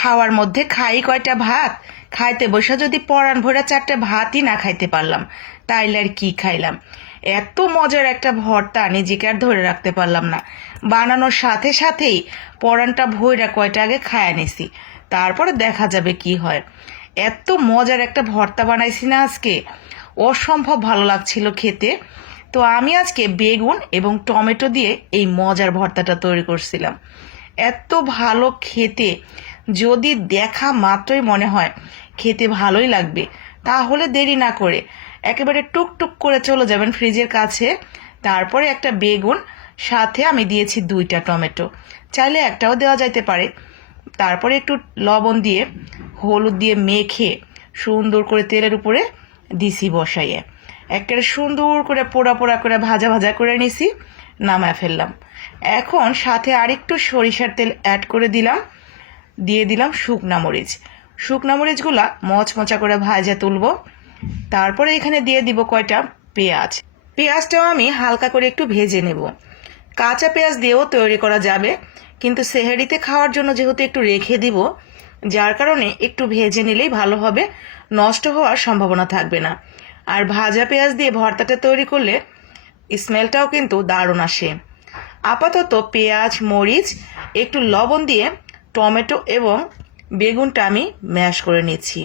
খাওয়ার মধ্যে খাই কয়টা ভাত? খাইতে বসে যদি পরাণ ভরা চারটে ভাতই না খাইতে পারলাম, তাইলে আর কি খাইলাম? এত মজার একটা ভর্তা নিজেকে আর ধরে রাখতে পারলাম না। বানানোর সাথে সাথেই পরাণটা ভৈরা কয়টা আগে খায়া নিছি, তারপরে দেখা যাবে কি হয়। এত মজার একটা ভর্তা বানাইছি না আজকে। অসম্ভব ভালো লাগছিল খেতে। তো আমি আজকে বেগুন এবং টমেটো দিয়ে এই মজার ভর্তাটা তৈরি করছিলাম। এত ভালো খেতে। যদি দেখা মাত্রই মনে হয়, খেতে ভালোই লাগবে, তাহলে দেরি না করে একেবারে টুকটুক করে চলে যাবেন ফ্রিজের কাছে। তারপরে একটা বেগুন, সাথে আমি দিয়েছি দুইটা টমেটো। চাইলে একটাও দেওয়া যাইতে পারে। তারপরে একটু লবণ দিয়ে, হলুদ দিয়ে মেখে সুন্দর করে তেলের উপরে দিছি বসাইয়ে। একেবারে সুন্দর করে পোড়া পোড়া করে ভাজা ভাজা করে নিছি, নামায় ফেললাম। এখন সাথে আরেকটু সরিষার তেল অ্যাড করে দিলাম। দিয়ে দিলাম শুকনা মরিচ। শুকনা মরিচগুলা মচমচা করে ভাজা তুলব। তারপরে এখানে দিয়ে দিব কয়টা পেঁয়াজ। পেঁয়াজটাও আমি হালকা করে একটু ভেজে নেব। কাঁচা পেঁয়াজ দিয়েও তৈরি করা যাবে, কিন্তু সেহারিতে খাওয়ার জন্য যেহেতু একটু রেখে দিব, যার কারণে একটু ভেজে নিলেই ভালো হবে, নষ্ট হওয়ার সম্ভাবনা থাকবে না। আর ভাজা পেঁয়াজ দিয়ে ভর্তাটা তৈরি করলে স্মেলটাও কিন্তু দারুণ আসে। আপাতত পেঁয়াজ, মরিচ, একটু লবণ দিয়ে টমেটো এবং বেগুনটা আমি ম্যাশ করে নিচ্ছি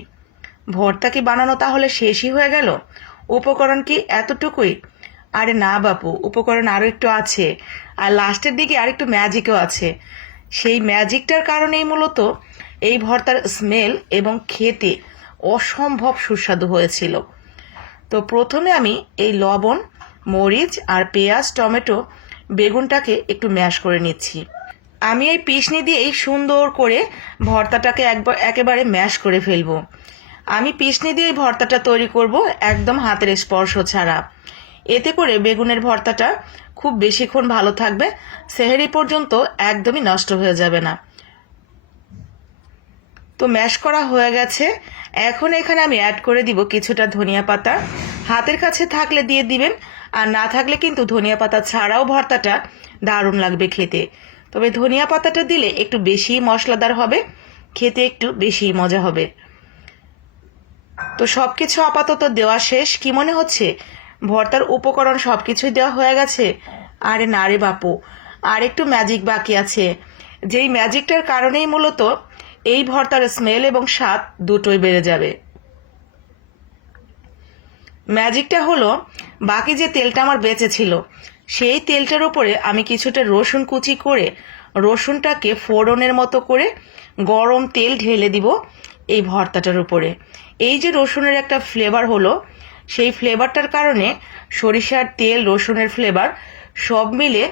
ভর্তা কি বানানো তাহলে শেষই হয়ে গেল? উপকরণ কি এতটুকুই? আরে না বাপু, উপকরণ আরও একটু আছে। আর লাস্টের দিকে আর একটু ম্যাজিকও আছে। সেই ম্যাজিকটার কারণেই মূলত এই ভর্তার স্মেল এবং খেতে অসম্ভব সুস্বাদু হয়েছিল। তো প্রথমে আমি এই লবণ, মরিচ আর পেঁয়াজ, টমেটো, বেগুনটাকে একটু ম্যাশ করে নিচ্ছি। আমি এই পিসনি দিয়েই সুন্দর করে ভর্তাটাকে একবার একেবারে ম্যাশ করে ফেলব। আমি পিসনি দিয়ে এই ভর্তাটা তৈরি করব একদম হাতের স্পর্শ ছাড়া। এতে করে বেগুনের ভর্তাটা খুব বেশিক্ষণ ভালো থাকবে, সেহেরি পর্যন্ত একদমই নষ্ট হয়ে যাবে না। তো ম্যাশ করা হয়ে গেছে। এখন এখানে আমি অ্যাড করে দিব কিছুটা ধনিয়া পাতা। হাতের কাছে থাকলে দিয়ে দিবেন, আর না থাকলে কিন্তু ধনিয়া পাতা ছাড়াও ভর্তাটা দারুণ লাগবে খেতে। তবে ধনিয়া পাতাটা দিলে একটু বেশি মশলাদার হবে, খেতে একটু বেশি মজা হবে। তো সব কিছু আপাতত দেওয়া শেষ। কি মনে হচ্ছে? ভর্তার উপকরণ সব কিছুই দেওয়া হয়ে গেছে? আরে না রে বাপু, আর একটু ম্যাজিক বাকি আছে। যেই ম্যাজিকটার কারণেই মূলত এই ভর্তার স্মেল এবং স্বাদ দুটোই বেড়ে যাবে। ম্যাজিকটা হলো, বাকি যে তেলটা আমার বেঁচে ছিল সেই তেলটার ওপরে আমি কিছুটা রসুন কুচি করে, রসুনটাকে ফোড়নের মতো করে গরম তেল ঢেলে দিব এই ভর্তাটার উপরে। এই যে রসুনের একটা ফ্লেভার হলো, সেই ফ্লেভারটার কারণে সরিষার তেল, রসুনের ফ্লেভার সব মিলে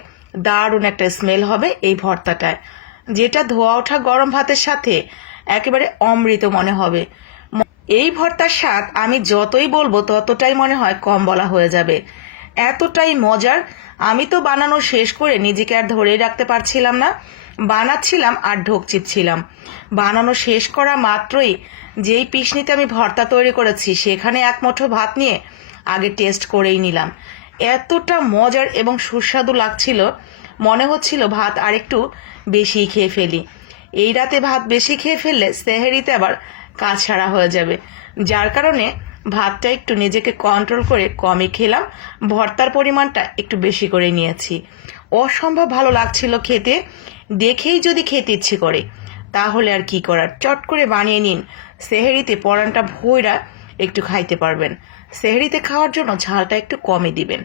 দারুণ একটা স্মেল হবে এই ভর্তাটায়, যেটা ধোয়া ওঠা গরম ভাতের সাথে একেবারে অমৃত মনে হবে। এই ভর্তার স্বাদ আমি যতই বলব ততটাই মনে হয় কম বলা হয়ে যাবে। এতটাই মজার, আমি তো বানানো শেষ করে নিজেকে আর ধরেই রাখতে পারছিলাম না। বানাচ্ছিলাম আর ঢোক চিপছিলাম বানানো শেষ করা মাত্রই যেই পিসনিতে আমি ভর্তা তৈরি করেছি, সেখানে এক মুঠো ভাত নিয়ে আগে টেস্ট করেই নিলাম। এতটা মজার এবং সুস্বাদু লাগছিল, মনে হচ্ছিল ভাত আরেকটু বেশি খেয়ে ফেলি। এই রাতে ভাত বেশি খেয়ে ফেললে সেহেরিতে আবার কাজ ছাড়া হয়ে যাবে। যার কারণে ভাতটা একটু নিজেকে কন্ট্রোল করে কমই খেলাম। ভর্তার পরিমাণটা একটু বেশি করে নিয়েছি। অসম্ভব ভালো লাগছিল খেতে। দেখেই যদি খেতে ইচ্ছে করে, তাহলে আর কি করার? চট করে বানিয়ে নিন। সেহেরিতে পরানটা ভইরা একটু খাইতে পারবেন। সেহেরিতে খাওয়ার জন্য ঝালটা একটু কমই দিবেন।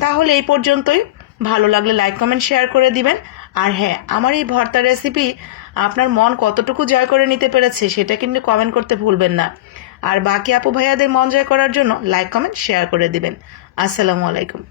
তাহলে এই পর্যন্তই। ভালো লাগলে লাইক কমেন্ট শেয়ার করে দিবেন। আর হ্যাঁ আমার এই ভর্তা রেসিপি আপনার মন কতটুকু জয় করে নিতে পেরেছে, সেটা কিন্তু কমেন্ট করতে ভুলবেন না। আর বাকি আপু ভাইয়াদের মন জয় করার জন্য লাইক কমেন্ট শেয়ার করে দিবেন। আসসালামু আলাইকুম।